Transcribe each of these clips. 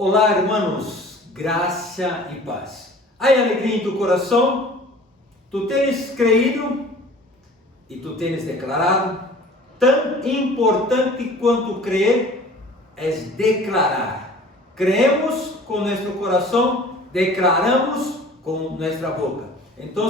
Olá, hermanos, graça e paz. Há alegria em tu coração? Tu tens creído e tu tens declarado? Tão importante quanto crer é declarar. Creemos com nosso coração, declaramos com nossa boca. Então,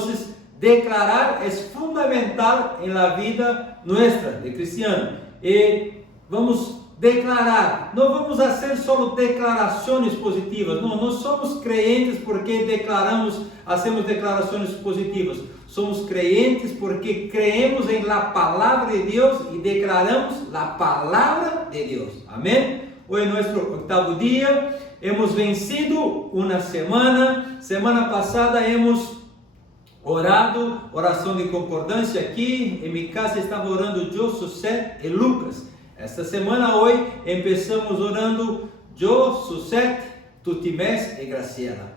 declarar é fundamental em la vida nuestra de cristiano. E vamos declarar, não vamos fazer só declarações positivas, não, nós somos crentes porque declaramos, hacemos declarações positivas, somos crentes porque creemos em la palavra de Deus e declaramos la palavra de Deus, amém? Hoje é nosso oitavo dia, hemos vencido uma semana passada hemos orado, oração de concordância aqui, em minha casa estava orando eu, Susette e Lucas. Esta semana, hoje, começamos orando eu, Susette, Tutimés e Graciela.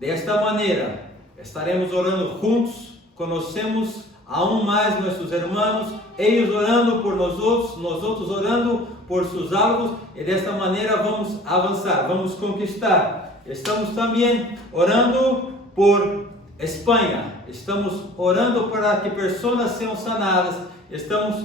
Desta maneira, estaremos orando juntos, conhecemos aún mais nossos irmãos, eles orando por nós outros orando por seus alvos, e desta maneira vamos avançar, vamos conquistar. Estamos também orando por Espanha, estamos orando para que pessoas sejam sanadas, estamos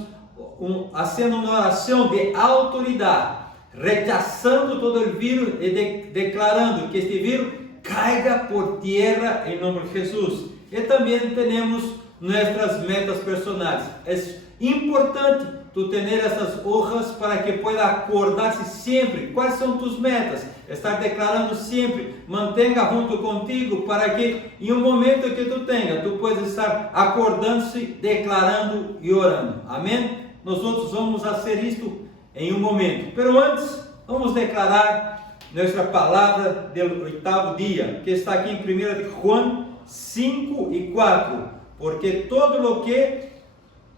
fazendo uma oração de autoridade, rechaçando todo o vírus e declarando que este vírus caiga por terra em nome de Jesus. E também temos nossas metas personais. É importante tu ter essas hojas para que pueda acordar-se sempre. Quais são tus metas? Estar declarando sempre. Mantenha junto contigo para que em um momento que tu tenha, tu puedas estar acordando-se, declarando e orando. Amém? Nós outros vamos fazer isto em um momento. Pero antes, vamos declarar nossa palavra do oitavo dia, que está aqui em 1 João 5 e 4. Porque todo lo que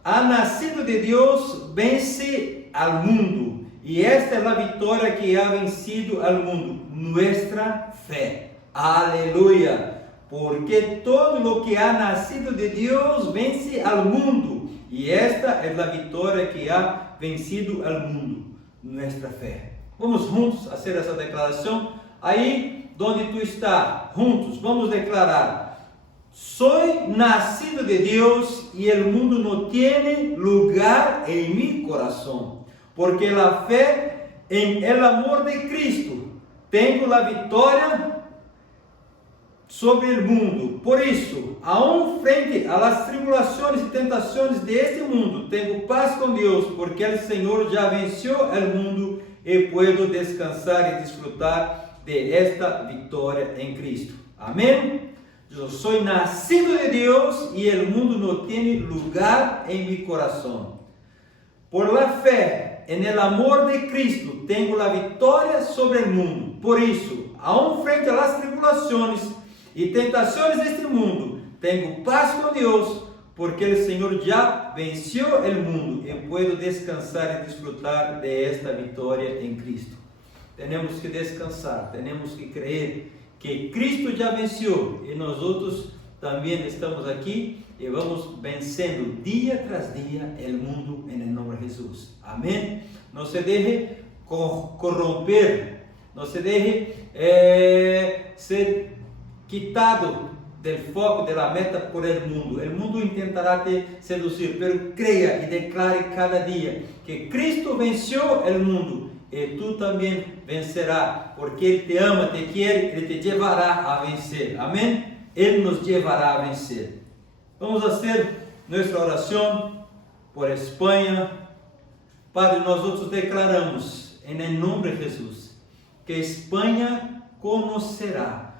ha nascido de Deus vence al mundo. E esta é a vitória que ha vencido al mundo, nuestra fé. Aleluia! Porque todo lo que ha nascido de Deus vence al mundo. E esta é a vitória que ha vencido al mundo, nuestra fé. Vamos juntos fazer essa declaração. Aí, onde tu está, juntos, vamos declarar: Soy nacido de Deus e o mundo não tem lugar em mi coração, porque a fé em el amor de Cristo tenho a vitória sobre o mundo. Por isso, aún frente a las tribulações e tentações deste mundo, tenho paz com Deus, porque o Senhor já venceu o mundo e puedo descansar e desfrutar de esta vitória em Cristo. Amém? Eu sou nascido de Deus e o mundo não tem lugar em meu coração. Por la fé en el amor de Cristo, tenho a vitória sobre o mundo. Por isso, aún frente a las tribulações e tentações deste mundo, tenho paz com Deus, porque o Senhor já venceu o mundo e puedo descansar e desfrutar de esta vitória em Cristo. Temos que descansar, temos que crer que Cristo já venceu e nós outros também estamos aqui e vamos vencendo dia tras dia o mundo em nome de Jesus. Amém? Não se deixe corromper, não se deixe ser quitado do foco da meta por el mundo. O mundo intentará te seduzir, pero creia e declare cada dia que Cristo venceu o mundo. E tu também vencerás, porque Ele te ama, te quer, Ele te levará a vencer. Amém? Ele nos levará a vencer. Vamos fazer nossa oração por Espanha. Padre, nós outros declaramos, em nome de Jesus, que Espanha conocerá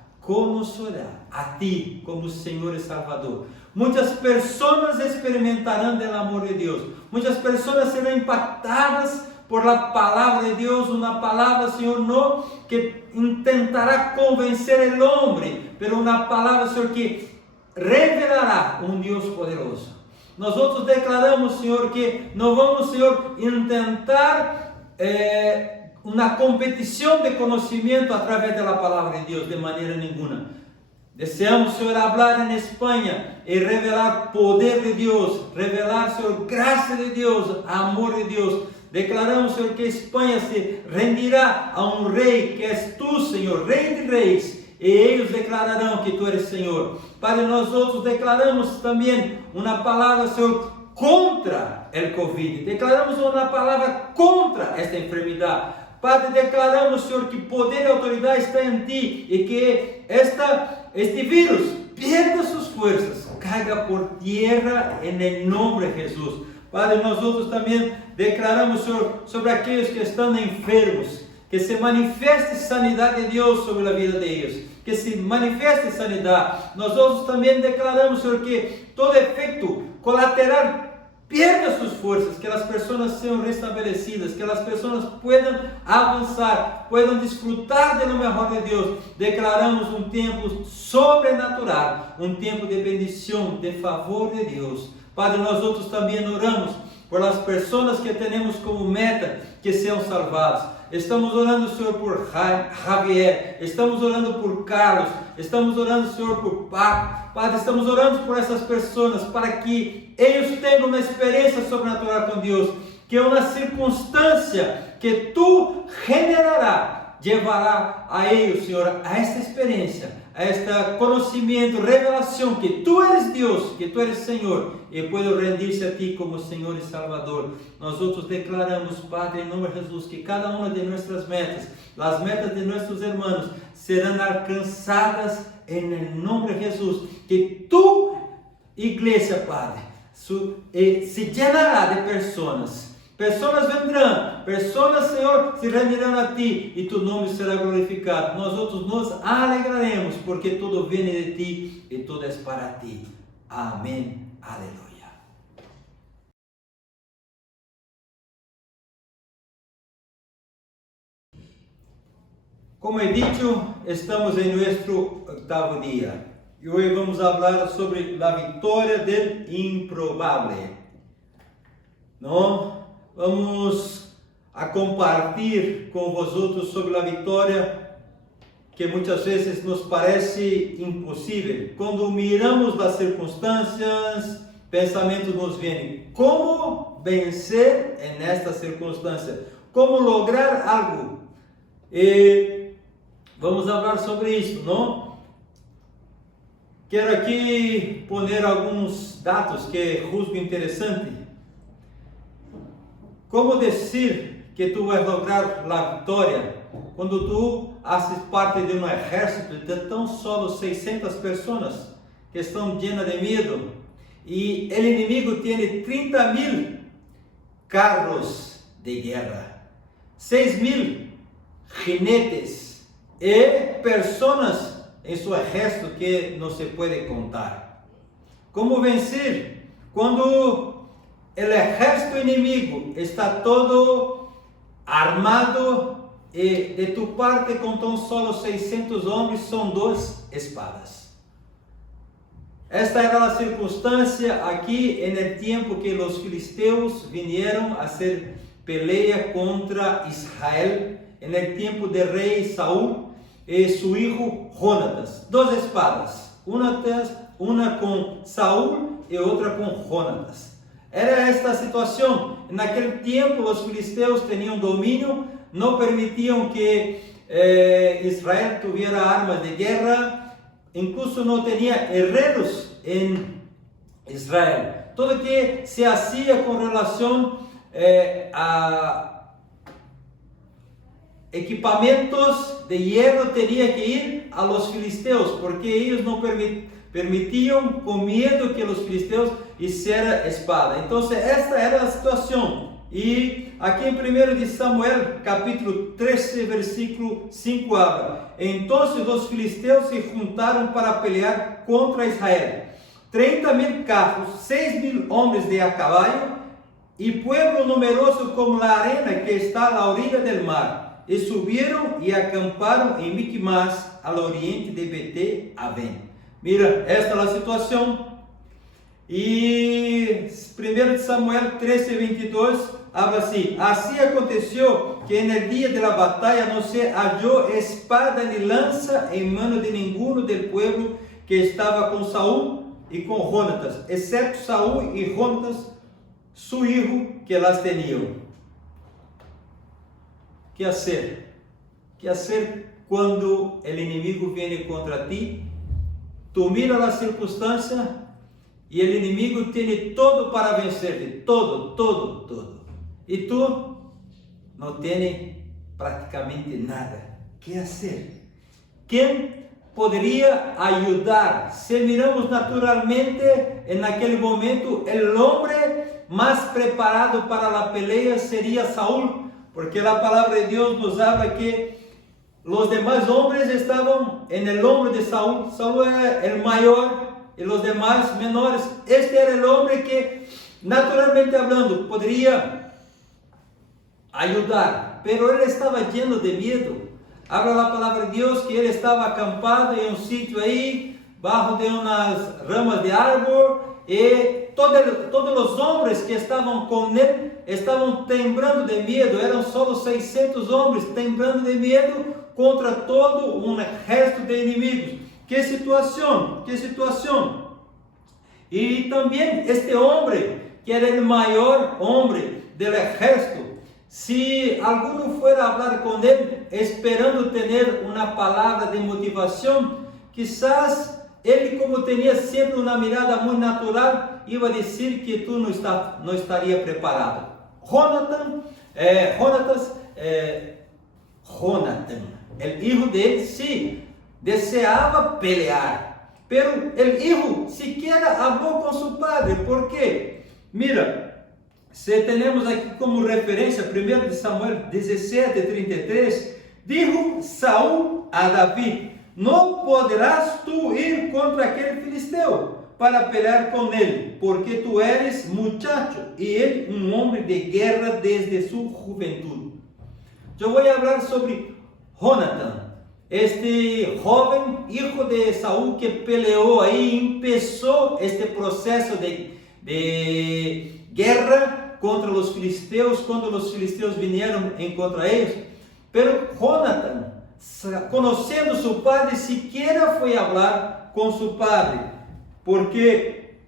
a Ti como Senhor e Salvador. Muitas pessoas experimentarão do amor de Deus. Muitas pessoas serão impactadas por la palavra de Deus, uma palavra, Senhor, não que intentará convencer o homem, mas uma palavra, Senhor, que revelará Deus poderoso. Nós outros declaramos, Senhor, que não vamos, Senhor, intentar uma competição de conhecimento através da palavra de Deus, de maneira nenhuma. Deseamos, Senhor, falar em Espanha e revelar poder de Deus, revelar, Senhor, graça de Deus, amor de Deus, Declaramos, Senhor, que Espanha se rendirá a um rei que és tu, Senhor, rei de reis. E eles declararão que tu eres Senhor. Padre, nós outros declaramos também uma palavra, Senhor, contra o Covid. Declaramos uma palavra contra esta enfermidade. Padre, declaramos, Senhor, que poder e autoridade está em ti e que este vírus pierda suas forças, caiga por terra em nome de Jesus. Padre, nós outros também declaramos, Senhor, sobre aqueles que estão enfermos, que se manifeste sanidade de Deus sobre a vida deles, que se manifeste sanidade. Nós outros também declaramos, Senhor, que todo efeito colateral perda suas forças, que as pessoas sejam restabelecidas, que as pessoas possam avançar, possam desfrutar do melhor de Deus. Declaramos um tempo sobrenatural, um tempo de bendição, de favor de Deus. Padre, nós outros também oramos por as pessoas que temos como meta que sejam salvadas. Estamos orando, Senhor, por Javier, estamos orando por Carlos, estamos orando, Senhor, por Paco. Padre, estamos orando por essas pessoas para que eles tenham uma experiência sobrenatural com Deus, que uma circunstância que tu generará, levará a eles, Senhor, a esta experiência, a este conhecimento, revelação que tu eres Deus, que tu eres Senhor, e podem rendir-se a ti como Senhor e Salvador. Nós outros declaramos, Padre, em nome de Jesus, que cada uma de nossas metas, as metas de nossos irmãos, serão alcançadas em nome de Jesus, que tu, igreja, Padre, se llenará de pessoas vendrão, pessoas, Senhor, se rendirão a ti e tu nome será glorificado. Nós outros nos alegraremos, porque tudo vem de ti e tudo é para ti. Amém. Aleluia. Como he dicho, estamos em nosso 8º dia e hoje vamos falar sobre a vitória do improvável. Não? Vamos a compartilhar com vosotros sobre a vitória que muitas vezes nos parece impossível. Quando miramos as circunstâncias, pensamentos nos vêm: como vencer nesta circunstância? Como lograr algo? E vamos falar sobre isso, não? Quero aqui poner alguns dados que julgo interessante. Como dizer que tu vais lograr a vitória quando tu haces parte de um exército de tão solo 600 pessoas que estão llenas de medo e o inimigo tem 30.000 carros de guerra, 6.000 jinetes e pessoas em seu exército que não se pode contar? Como vencer quando o exército inimigo está todo armado e de tu parte com tão solo 600 homens são 2 espadas? Esta era a circunstância aqui no tempo que os filisteus vieram a hacer pelea contra Israel, no tempo de rei Saúl e seu filho Jonatas. 2 espadas, uma com Saúl e outra com Jonatas. Era esta situação. Naquele tempo, os filisteus tinham domínio, não permitiam que Israel tivesse armas de guerra, incluso não tinha herreros em Israel. Tudo que se fazia com relação a equipamentos de hierro tinha que ir a los filisteus, porque eles não permitiam, com medo que os filisteus hicieran espada. Então, esta era a situação. E aqui em 1 de Samuel, capítulo 13, versículo 5, habla: então os filisteus se juntaram para pelear contra Israel. 30.000 carros, 6.000 homens de a caballo, e pueblo numeroso como a arena que está a orilla del mar. E subiram e acamparam em Micmas, ao oriente de Bet-Aven. Mira, esta é a situação. E 1 Samuel 13, 22, habla assim: assim aconteceu que no dia da batalha não se hallou espada nem lança em mano de ninguno del pueblo que estava com Saúl e com Jonatas, excepto Saúl e Jonatas, seu filho, que las teniam. ¿Qué hacer? ¿Qué hacer cuando el enemigo viene contra ti? Tú miras la circunstancia y el enemigo tiene todo para vencerte, todo. Y tú no tienes prácticamente nada. ¿Qué hacer? ¿Quién podría ayudar? Si miramos naturalmente, en aquel momento, el hombre más preparado para la pelea sería Saúl, porque la palabra de Dios nos habla que los demás hombres estaban en el hombro de Saúl. Saúl era el mayor y los demás menores. Este era el hombre que, naturalmente hablando, podría ayudar, pero él estaba lleno de miedo. Habla la palabra de Dios que él estaba acampado en un sitio ahí, bajo de unas ramas de árbol, y todos los hombres que estaban con él estaban temblando de miedo. Eran solo 600 hombres temblando de miedo contra todo un ejército de enemigos. ¡Qué situación! ¡Qué situación! Y también este hombre, que era el mayor hombre del ejército, si alguno fuera a hablar con él esperando tener una palabra de motivación, quizás él, como tenía siempre una mirada muy natural, iba a decir que tú no estaría preparado. Jonathan, el hijo de él, sí, deseaba pelear, pero el hijo siquiera habló con su padre. ¿Por qué? Mira, si tenemos aquí como referencia 1 Samuel 17:33, dijo Saúl a David: no podrás tú ir contra aquel filisteo para pelear con él, porque tú eres muchacho y él un hombre de guerra desde su juventud. Yo voy a hablar sobre Jonathan, este joven hijo de Saúl que peleó ahí, empezó este proceso de guerra contra los filisteos, cuando los filisteos vinieron en contra de ellos. Pero Jonathan, conociendo a su padre, siquiera fue a hablar con su padre, porque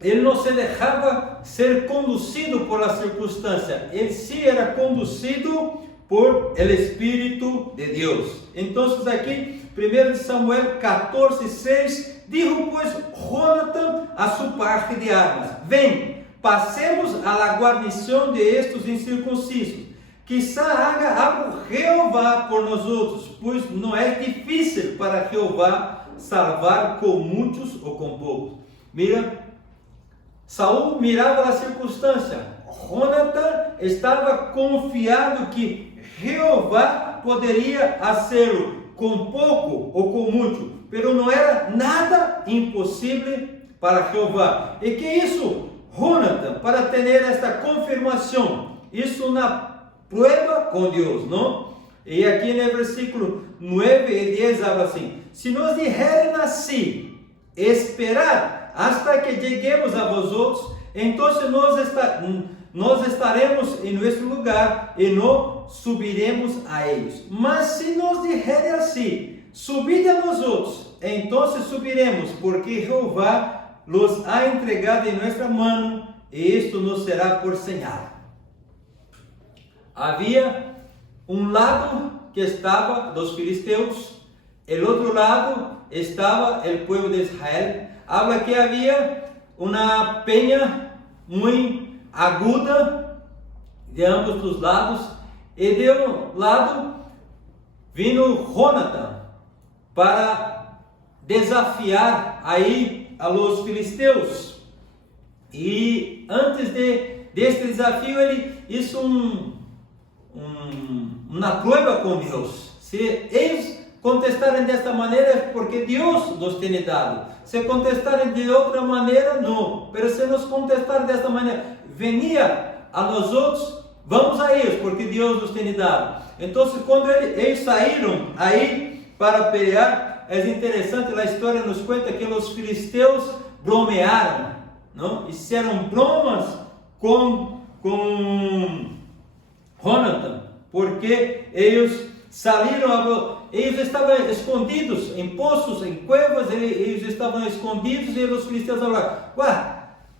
él no se dejaba ser conducido por la circunstancia, él sí era conducido por el Espíritu de Dios. Entonces aquí, 1 Samuel 14:6, dijo pues Jonathan a su paje de armas: ven, pasemos a la guarnición de estos incircuncisos. Quizá haga algo Jehová por nosotros, pues no es difícil para Jehová salvar con muchos o con pocos. Mira, Saúl miraba la circunstancia. Jonathan estaba confiado que Jehová poderia hacerlo com pouco ou com muito, pero não era nada impossível para Jeová. E que isso, Jonathan, para ter esta confirmação, isso na prueba com Deus, não? E aqui no versículo 9 e 10 habla assim: se nos dijerem assim, esperar hasta que cheguemos a vosotros, então nós estaremos em nosso lugar e não subiremos a eles. Mas se nos dijerem assim, subide a nosotros, então subiremos, porque Jeová los ha entregado em nossa mão, e isto nos será por señal. Havia um lado que estava dos filisteus, el outro lado estava o povo de Israel. Habla que havia uma penha muito aguda de ambos os lados, e de um lado vino Jonathan para desafiar aí a los filisteus. E antes deste desafio, ele hizo uma prueba com Deus. Se eles contestarem desta maneira, é porque Deus nos tem dado. Se contestarem de outra maneira, não. Mas se nos contestarem desta maneira, venia a nós outros, vamos a eles, porque Deus nos tem dado. Então, quando eles saíram aí para pelear, é interessante, a história nos conta que os filisteus bromearam, não? Fizeram bromas com Jonathan, porque eles saíram, eles estavam escondidos em poços, em cuevas, eles estavam escondidos, e os filisteus falaram: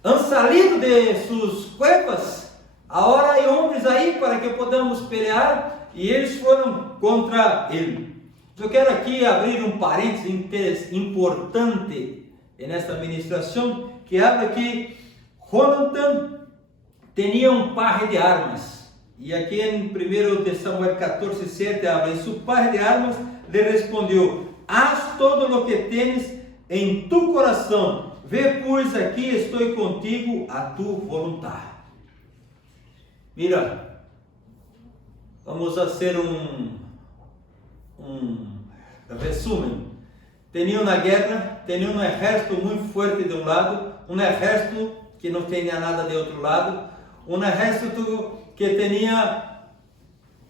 han salido de suas cuevas, agora há homens aí para que podamos pelear, e eles foram contra ele. Eu quero aqui abrir um parênteses importante nesta ministração, que habla que Jonathan tinha um par de armas. E aqui em 1 de Samuel 14:7 habla, e su par de armas le respondeu: haz todo lo que tienes em tu coração, vê pois aqui estou contigo a tu voluntad. Mira, vamos fazer um resumo. Tinha uma guerra, tinha um exército muito forte de um lado, um exército que não tinha nada de outro lado, um exército que tinha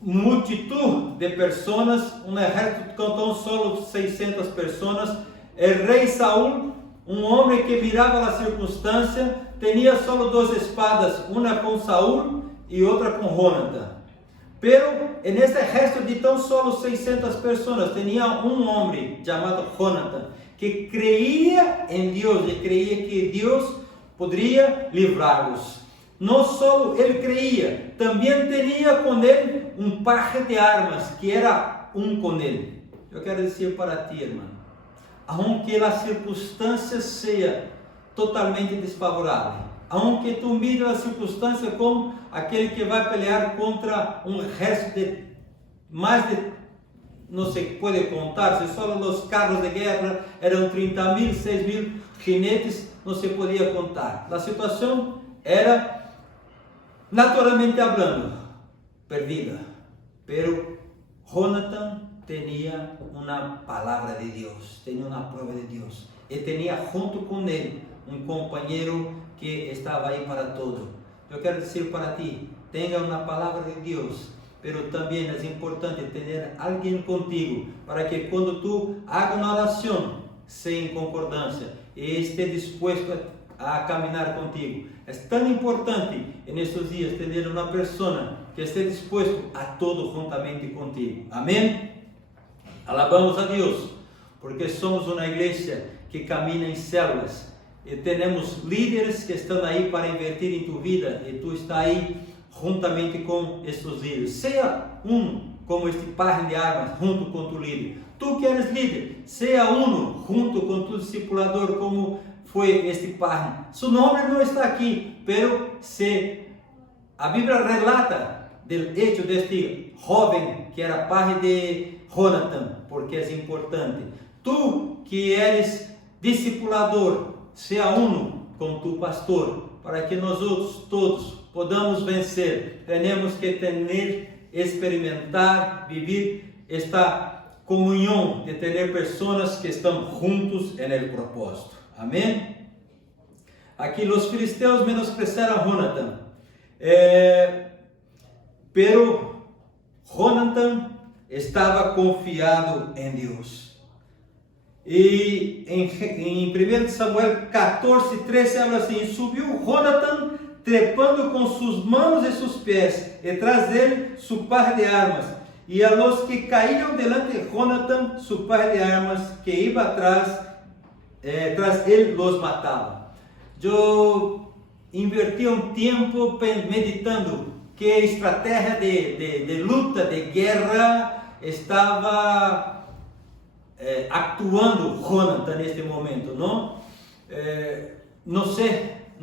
multitud de pessoas, um exército com tão solo 600 pessoas. O rei Saúl, um homem que mirava a circunstância, tinha solo 2 espadas, uma com Saúl e outra com Jonathan. Pero en este ejército de tão solo 600 pessoas, tinha um homem chamado Jonathan, que creía em Deus e creía que Deus poderia livrá-los. Não só ele creía, também tinha com ele um par de armas, que era um com ele. Eu quero dizer para ti, irmão, aunque a circunstância seja totalmente desfavorável, aunque tu mires a circunstância como aquele que vai pelear contra um exército de mais de, não se pode contar, se só os carros de guerra eram 30.000, 6.000 jinetes, não se podia contar. A situação era, naturalmente hablando, perdida. Pero Jonathan tinha uma palavra de Deus, tinha uma prova de Deus, e tinha junto com ele um companheiro que estava aí para todo. Eu quero dizer para ti, tenha uma palavra de Deus, pero também é importante ter alguém contigo, para que quando tu haga uma oração, seja em concordância e esteja disposto a caminhar contigo. É tão importante nestes dias ter uma pessoa que esteja disposto a todo juntamente contigo. Amém? Alabamos a Deus, porque somos uma igreja que caminha em células. E temos líderes que estão aí para invertir em tua vida, e tu está aí juntamente com estes líderes. Seja como este par de armas junto com tu líder. Tu que eres líder, seja junto com tu discipulador, como foi este par. Su nome não está aqui, pero a Bíblia relata do hecho deste jovem que era par de Jonathan, porque é importante. Tu que eres discipulador, seja com tu pastor, para que nós outros todos podamos vencer. Temos que experimentar, viver esta comunhão de ter pessoas que estão juntos no propósito. Amém? Aqui os filisteus menosprezaram Jonathan, pero Jonathan estava confiado em Deus. E em 1 Samuel 14:13 habla assim: subiu Jonathan trepando com suas mãos e seus pés, e tras dele su par de armas, e a los que caíam delante de Jonathan su par de armas, que iba atrás, tras ele los matava. Eu inverti um tempo meditando que a estratégia de luta, de guerra, estava actuando Jonathan neste momento, não? Não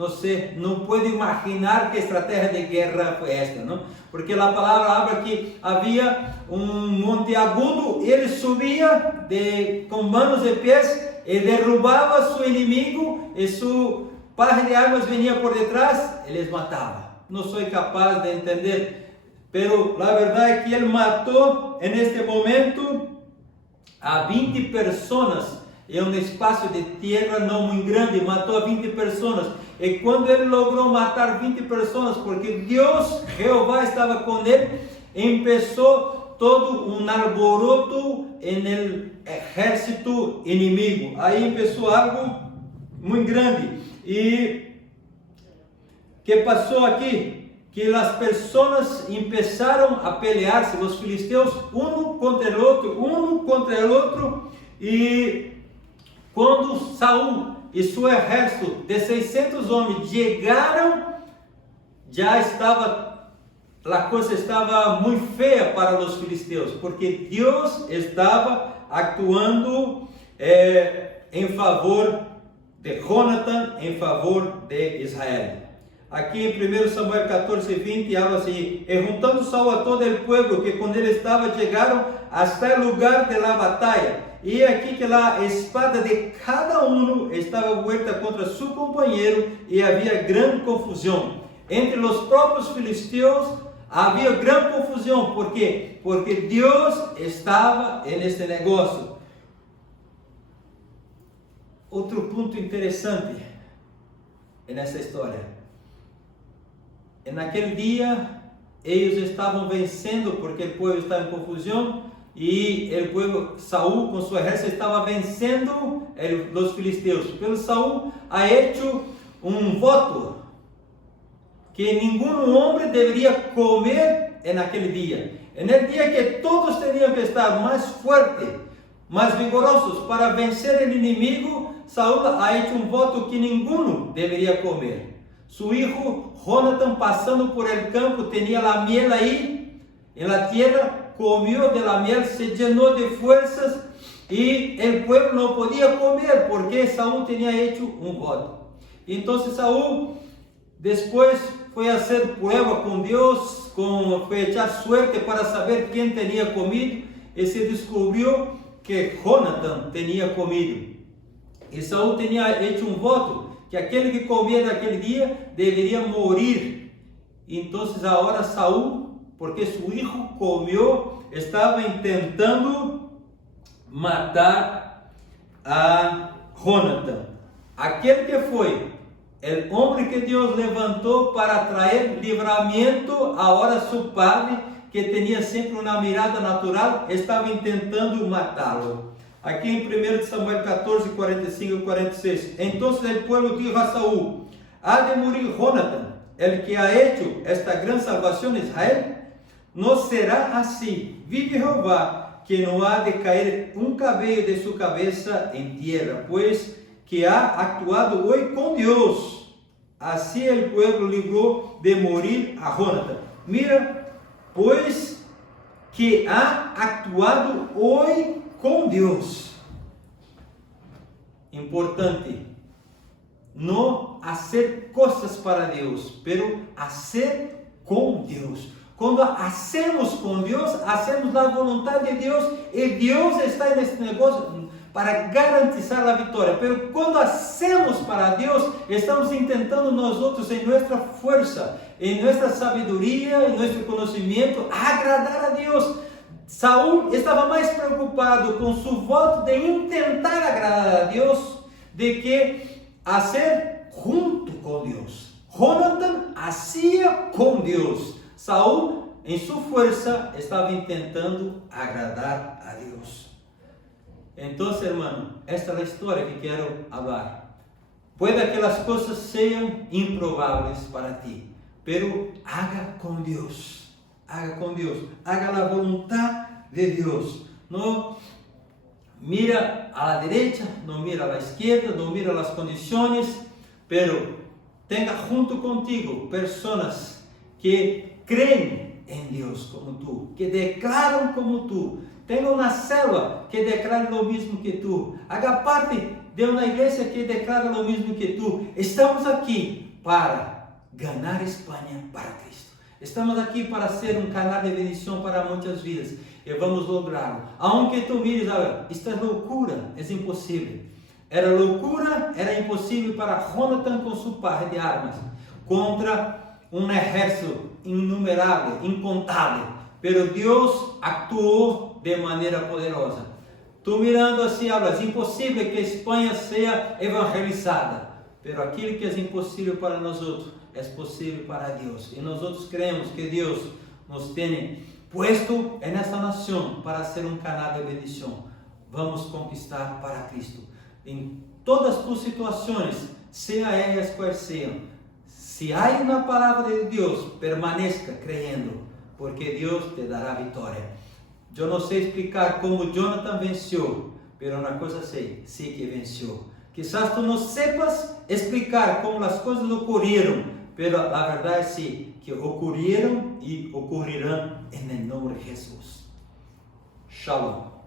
sei, não puedo imaginar que estratégia de guerra foi esta, não? Porque a palavra habla que havia um monte agudo, ele subia com mãos e pés e derrubava seu inimigo, e su par de armas vinha por detrás, eles matava. Não sou capaz de entender, pero a verdade é que ele matou neste momento a 20 pessoas em um espaço de terra não muito grande, matou a 20 pessoas. E quando ele logrou matar 20 pessoas, porque Deus, Jeová, estava com ele, começou todo um alboroto no exército inimigo. Aí começou algo muito grande. E que passou aqui? Que as pessoas começaram a pelear-se, os filisteus, um contra o outro, e quando Saúl e seu exército de 600 homens chegaram, já estava a coisa estava muito feia para os filisteus, porque Deus estava actuando em favor de Jonathan, em favor de Israel. Aqui em 1 Samuel 14, 20, habla assim: e juntando Saúl a todo o pueblo que com ele estava, chegaram hasta o lugar de la batalha. E aqui que a espada de cada um estava vuelta contra seu companheiro, e havia grande confusão. Entre os próprios filisteus havia grande confusão. ¿Por quê? Porque Deus estava neste negócio. Outro ponto interessante nessa história. Naquele dia, eles estavam vencendo, porque o povo estava em confusão, e o povo, Saúl com seu exército estava vencendo os filisteus. Pero Saúl ha hecho voto que nenhum homem deveria comer naquele dia. No dia que todos teriam que estar mais fortes, mais vigorosos para vencer o inimigo, Saúl ha hecho voto que nenhum deveria comer. Su hijo Jonathan, passando por el campo, tinha a miel aí en la tierra, comió de la miel, se llenó de fuerzas, y el pueblo no podía comer porque Saúl tenía hecho voto. Entonces Saúl después fue a hacer prueba con Dios, fue a echar suerte para saber quién tenía comido, y se descubrió que Jonathan tenía comido. E Saúl tinha hecho voto que aquele que comia naquele dia deveria morir. Então, agora Saúl, porque seu filho comeu, estava tentando matar a Jonathan. Aquele que foi o homem que Deus levantou para trazer livramento, agora seu padre, que tinha sempre uma mirada natural, estava tentando matá-lo. Aqui em 1 Samuel 14, 45 e 46. Então o povo disse a Saúl: há de morir Jonathan, el que ha hecho esta gran salvação em Israel? Não será assim. Vive Jeová, que não há de cair cabello de sua cabeça em tierra, pois que ha actuado hoje com Deus. Assim o povo livrou de morir a Jonathan. Mira, pois que ha actuado hoje com Deus. Importante, não fazer coisas para Deus, pero fazer com Deus. Quando hacemos com Deus, hacemos a vontade de Deus, e Deus está nesse negócio para garantizar a vitória. Pero quando hacemos para Deus, estamos tentando nós outros, em nossa força, em nossa sabedoria, em nosso conhecimento, agradar a Deus. Saúl estava mais preocupado com seu voto de tentar agradar a Deus, de que fazer junto com Deus. Jonathan hacía com Deus. Saúl, em sua força, estava tentando agradar a Deus. Então, hermano, esta é a história que quero falar. Puede que as coisas sejam improváveis para ti, pero haga com Deus. Haga com Deus, haga a voluntad de Deus. Não mira a la derecha, não mira a la izquierda, não mira as condições, pero tenha junto contigo pessoas que creem em Deus como tu, que declaram como tu. Tenha uma célula que declare o mesmo que tu. Haga parte de uma igreja que declara o mesmo que tu. Estamos aqui para ganhar Espanha para Cristo. Estamos aqui para ser um canal de bendição para muitas vidas, e vamos lográ-lo. Aunque tu mires, isto é loucura, é impossível. Era loucura, era impossível para Jonathan com seu par de armas, contra um exército inumerável, incontável. Pero Deus actuou de maneira poderosa. Tu mirando assim, hablas, impossível que a Espanha seja evangelizada. Pero aquilo que é impossível para nós outros, é possível para Deus. E nós outros cremos que Deus nos tem puesto nessa nação para ser um canal de bendição. Vamos conquistar para Cristo. Em todas as tuas situações, seja elas quais sejam, se há uma palavra de Deus, permaneça creyendo, porque Deus te dará vitória. Eu não sei explicar como Jonathan venceu, mas uma coisa sei que venceu. Quizás tu não sepas explicar como as coisas ocorreram, pero a verdade é sim, que ocorreram e ocorrerão em nome de Jesus. Shalom.